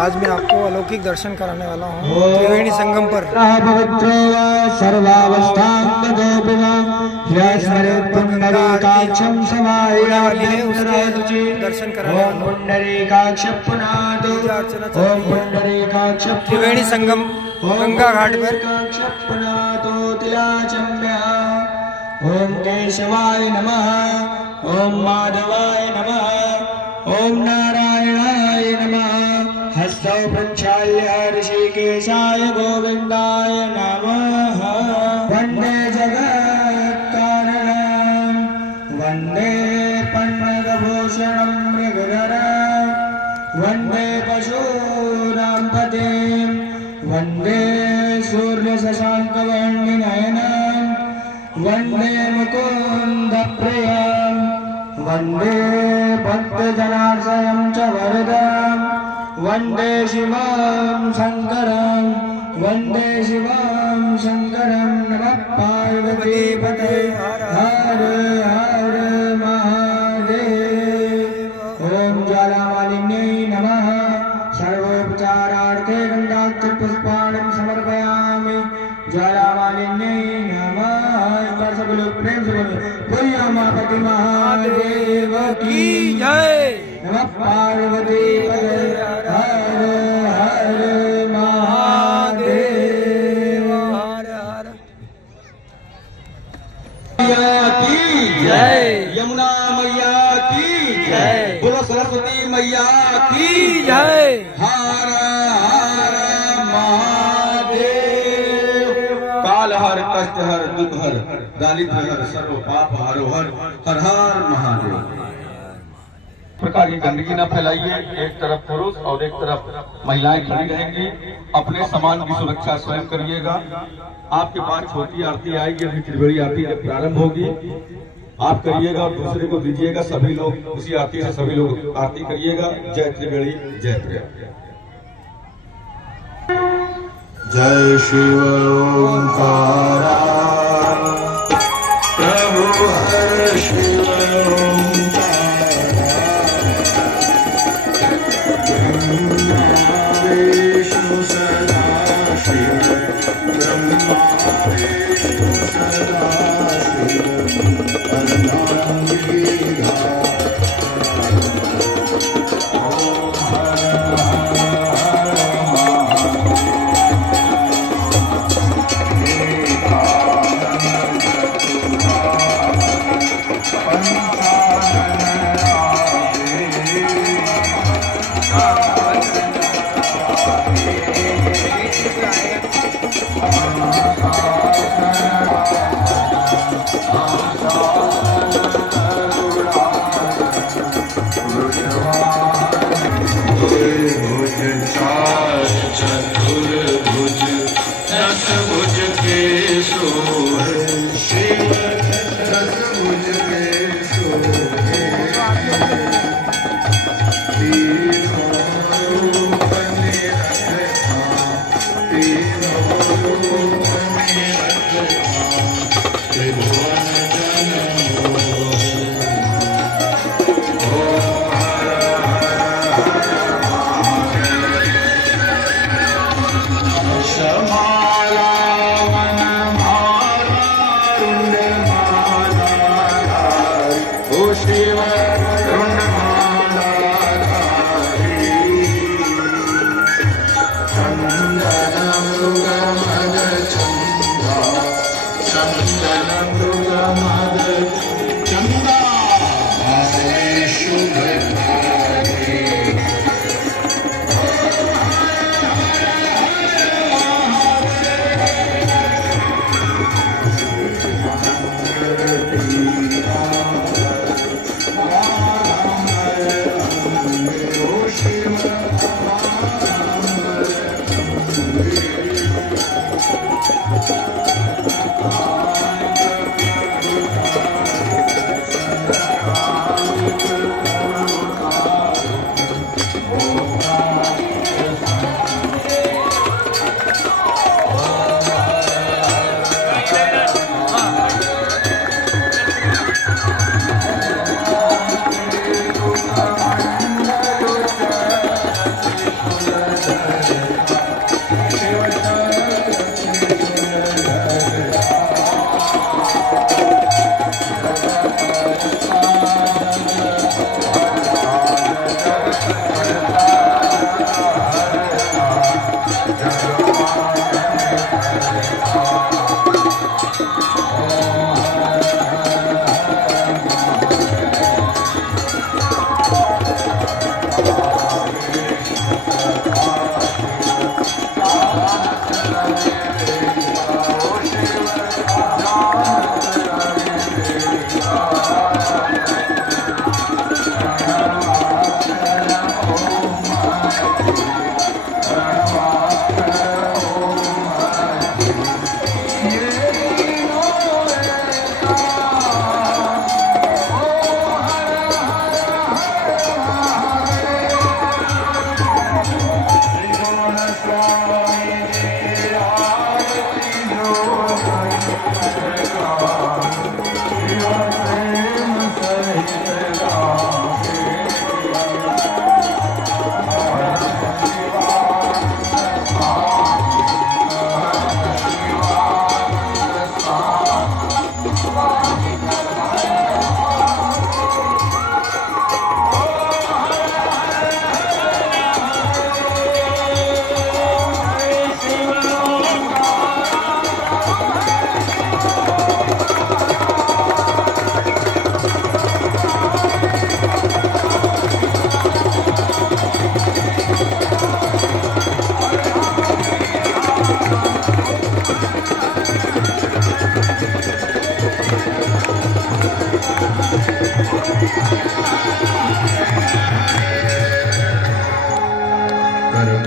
आज मैं आपको अलौकिक दर्शन कराने वाला हूँ त्रिवेणी संगम पर। दर्शन कराने त्रिवेणी संगम गंगा घाट पर। ओम केशवाय नमः, ओम माधवाय नमः, ओम नारायणाय नमः। हस्तौ प्रक्षाल्य ऋषिकेशाय गोविंदाय नमः। वंदे जगत्कारणं, वंदे पन्नगभूषणं मृगधरं, वंदे पशूनां पतिं, वंदे सूर्यशशाङ्कवर्णिनयनं, वंदे मुकुन्दप्रियं, वंदे भक्तजनार्दनं च वरदं, वंदे शिवं शङ्करं, वंदे शिवं शङ्करं। नमः पार्वतीपते हर हर महादेव। ओम ज्वालामालिन्यै नमः। सर्वोपचारार्थे गन्धाक्षपुष्पाणि समर्पयामि। ज्वालामालिन्यै नमः। प्रेम से बोलो बोलिए उमापति महादेव की जय। नमः पार्वती पते हर हर महादेव। हर हर मैया की जय। यमुना मैया की जय। बोलो सरस्वती मैया की जय। हर हर महादेव। काल हर, कष्ट हर, दुख हर, दारिद्र हर, सर्व पाप हरो हर, हर हर महादेव। प्रकार की गंदगी न फैलाइए। एक तरफ पुरुष और एक तरफ महिलाएं खड़ी रहेंगी। अपने सामान की सुरक्षा स्वयं करिएगा। आपके पास छोटी आरती आएगी, अभी त्रिवेणी आरती जब प्रारंभ होगी आप करिएगा और दूसरे को दीजिएगा। सभी लोग उसी आरती से सभी लोग आरती करिएगा। जय त्रिवेणी, जय प्रयाग। जय शिव ओंकारा, प्रभु हर शिव ओंकारा। विष्णु सदा शिव, ब्रह्मा विष्णु सदा शिव, अर्धांगी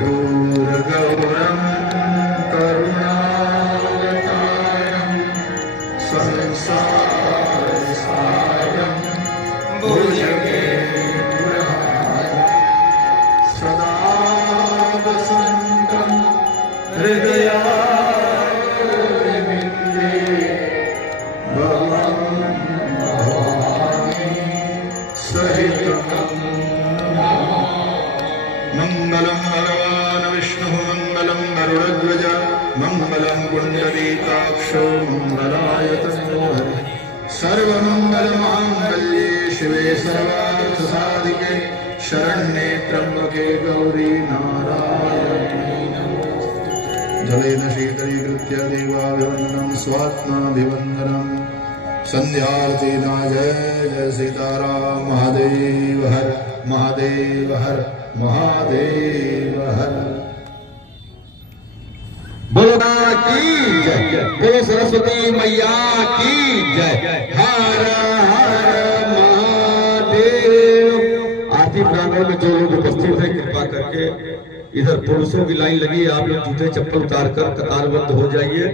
कर्पूर गौरम करुणावतारम संसार सारम भुजगेन्द्रहारम सदा वसन्तं हृदयारविन्दे भवं भवामि सहितं मंगलम भगवान विष्णु मंगलम गरुड़ध्वज मंगलम पुंडरीकाक्षो मंगलायतनो हरि सर्वमंगल मांगल्ये शिवे सर्वार्थ साधिके शरण्ये त्र्यंबके गौरी नारायणी नमोस्तुते। जलेन शीतलीकृत्य देवाभिवन्दनं स्वात्माभिवन्दनं संध्यार्तिना जय जय सीताराम महादेव हर महादेव हर महादेव हर। बोलो की जय, बोलो सरस्वती मैया की जय। हर हर महादेव। आरती प्रांगण में जो लोग उपस्थित हैं कृपा करके इधर पुरुषों की लाइन लगी है, आप लोग जूते चप्पल उतार कर कतारबद्ध हो जाइए।